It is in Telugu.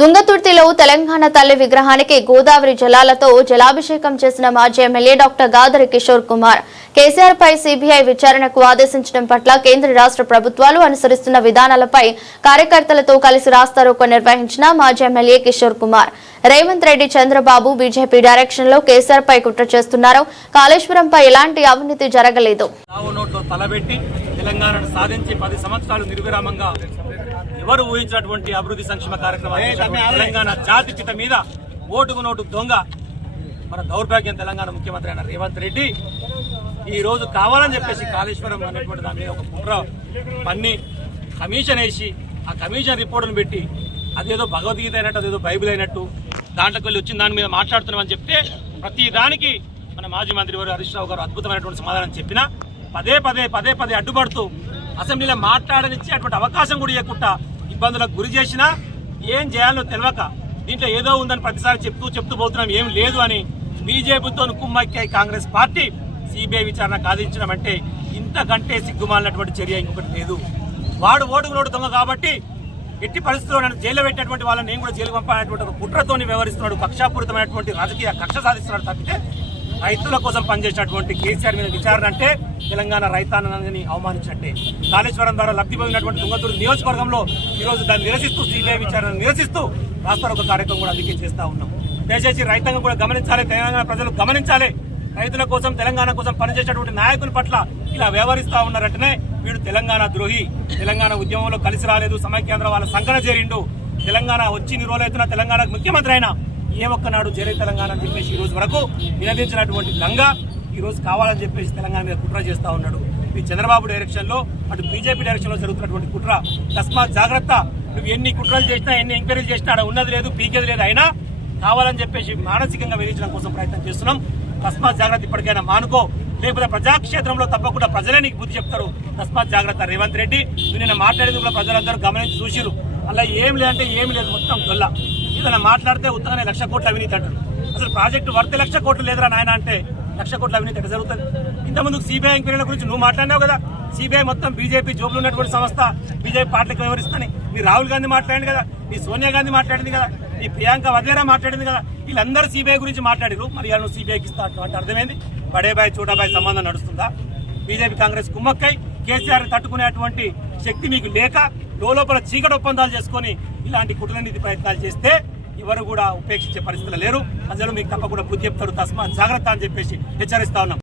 తుంగతుర్తిలో తెలంగాణ తల్లి విగ్రహానికి గోదావరి జలాలతో జలాభిషేకం చేసిన మాజీ ఎమ్మెల్యే డాక్టర్ గాదరి కిషోర్ కుమార్ కేసీఆర్ పై సీబీఐ విచారణకు ఆదేశించడం పట్ల కేంద్ర రాష్ట్ర ప్రభుత్వాలు అనుసరిస్తున్న విధానాలపై కార్యకర్తలతో కలిసి రాస్తారోకో నిర్వహించిన మాజీ MLA Kishore Kumar Revanth Reddy Chandrababu BJP direction లో కేసీఆర్ పై కుట్ర చేస్తున్నారు. కాళేశ్వరంపై ఎలాంటి అవినీతి జరగలేదు. తెలంగాణను సాధించి 10 సంవత్సరాలు నిర్విరామంగా ఎవరు ఊహించినటువంటి అభివృద్ధి సంక్షేమ కార్యక్రమాలు తెలంగాణ జాతి పిత మీద ఓటుకు నోటు దొంగ మన దౌర్భాగ్యం తెలంగాణ ముఖ్యమంత్రి అయిన రేవంత్ రెడ్డి ఈ రోజు కావాలని చెప్పేసి కాళేశ్వరం అనేటువంటి దాని మీద ఒక కుట్ర పన్ని కమిషన్ వేసి ఆ కమిషన్ రిపోర్టును పెట్టి అదేదో భగవద్గీత అయినట్టు అదేదో బైబిల్ అయినట్టు దాంట్లోకి వెళ్ళి వచ్చిన దాని మీద మాట్లాడుతున్నామని చెప్తే ప్రతి దానికి మన మాజీ మంత్రి వారు హరీష్ రావు గారు అద్భుతమైనటువంటి సమాధానం చెప్పినా పదే పదే అడ్డుపడుతూ అసెంబ్లీలో మాట్లాడనిచ్చి అటువంటి అవకాశం కూడా ఇవ్వకుండా ఇబ్బందులకు గురి చేసినా ఏం చేయాలో తెలియక దీంట్లో ఏదో ఉందని ప్రతిసారి చెప్తూ పోతున్నాం, ఏం లేదు అని బీజేపీతో కుమ్మక్కాయి కాంగ్రెస్ పార్టీ సిబిఐ విచారణకు ఆదేశించడం అంటే ఇంతకంటే సిగ్గుమాలినటువంటి చర్య ఇంకొకటి లేదు. వాడు ఓటుకు నోటు దొంగ కాబట్టి ఎట్టి పరిస్థితుల్లో నన్ను జైల్లో పెట్టినటువంటి వాళ్ళని నేను కూడా జైలు పంపాలనేటువంటి ఒక కుట్రతోని వ్యవహరిస్తున్నాడు, కక్షాపూరితమైనటువంటి రాజకీయ కక్ష సాధిస్తున్నాడు తప్పితే రైతుల కోసం పనిచేసినటువంటి కేసీఆర్ మీద విచారణ అంటే తెలంగాణ రైతాంగాన్ని అవమానించినట్టే. కాళేశ్వరం ద్వారా లబ్ధి పొందినటువంటి తుంగతుర్తి నియోజకవర్గంలో ఈరోజు దాన్ని నిరసిస్తూ సిబిఐ విచారణ నిరసిస్తూ రాస్తారోకో కార్యక్రమం కూడా అందుకే చేస్తా ఉన్నాం. దయచేసి రైతాంగం కూడా గమనించాలి, తెలంగాణ ప్రజలు గమనించాలి. రైతుల కోసం తెలంగాణ కోసం పనిచేసేటువంటి నాయకుల పట్ల ఇలా వ్యవహరిస్తా ఉన్నారంటేనే వీడు తెలంగాణ ద్రోహి, తెలంగాణ ఉద్యమంలో కలిసి రాలేదు, సమైక్యాంధ్ర వాళ్ళ సంకన చేరిండు, తెలంగాణ వచ్చి ఇన్ని రోజులైతున్న తెలంగాణ ముఖ్యమంత్రి అయినా ఏ ఒక్కనాడు జరే తెలంగాణ అని చెప్పేసి ఈ రోజు వరకు నిలదించినటువంటి లంగా ఈ రోజు కావాలని చెప్పేసి తెలంగాణ మీద కుట్ర చేస్తా ఉన్నాడు. ఈ చంద్రబాబు డైరెక్షన్ లో అటు బీజేపీ డైరెక్షన్ లో జరుగుతున్నటువంటి కుట్ర. తస్మాత్ జాగ్రత్త, నువ్వు ఎన్ని కుట్రలు చేసినా ఎన్ని ఎంక్వైరీలు చేసినా అక్కడ ఉన్నది లేదు పీకేది లేదు, అయినా కావాలని చెప్పేసి మానసికంగా వేధించడం కోసం ప్రయత్నం చేస్తున్నాం. తస్మాత్ జాగ్రత్త, ఇప్పటికైనా మానుకో, లేకపోతే ప్రజాక్షేత్రంలో తప్పకుండా ప్రజలే నీకు బుద్ధి చెప్తారు. తస్మాత్ జాగ్రత్త. రేవంత్ రెడ్డి నిన్న మాట్లాడేది కూడా ప్రజలందరూ గమనించి చూసిరు, అలా ఏం లేదంటే ఏమి లేదు, మొత్తం గొల్ల. ఏదైనా మాట్లాడితే ఉత్తగానే 1,00,000 కోట్ల అవినీతి అంటారు. అసలు ప్రాజెక్టు వర్త్ 1,00,000 కోట్లు లేదురా నాయన అంటే 1,00,000 కోట్ల అవినీతి ఎక్కడ జరుగుతుంది? ఇంతకుముందు సిబిఐ ఎంక్వైరీల గురించి నువ్వు మాట్లాడినావు కదా, సిబిఐ మొత్తం బీజేపీ జోబులు ఉన్నటువంటి సంస్థ, బీజేపీ పార్టీకి వివరిస్తాని. మీ రాహుల్ గాంధీ మాట్లాడింది కదా, మీ సోనియా గాంధీ మాట్లాడింది కదా, ఈ ప్రియాంక వదేరా మాట్లాడింది కదా, వీళ్ళందరూ సిబిఐ గురించి మాట్లాడారు. మరి ఇలా నువ్వు సిబిఐకి ఇస్తా అంటే అర్థమైంది? బడేబాయ్ చోటాబాయ్ సంబంధం నడుస్తుందా? బీజేపీ కాంగ్రెస్ కుమ్మక్కై కేసీఆర్ తట్టుకునేటువంటి శక్తి మీకు లేక లోపల చీకటి ఒప్పందాలు చేసుకుని ఇలాంటి కుట్రనీతి ప్రయత్నాలు చేస్తే ఎవరు కూడా ఉపేక్షించే పరిస్థితులు లేరు. ప్రజలు మీకు తప్పకుండా బుద్ధి చెప్తారు. తస్మాత్ జాగ్రత్త అని చెప్పేసి హెచ్చరిస్తా ఉన్నాం.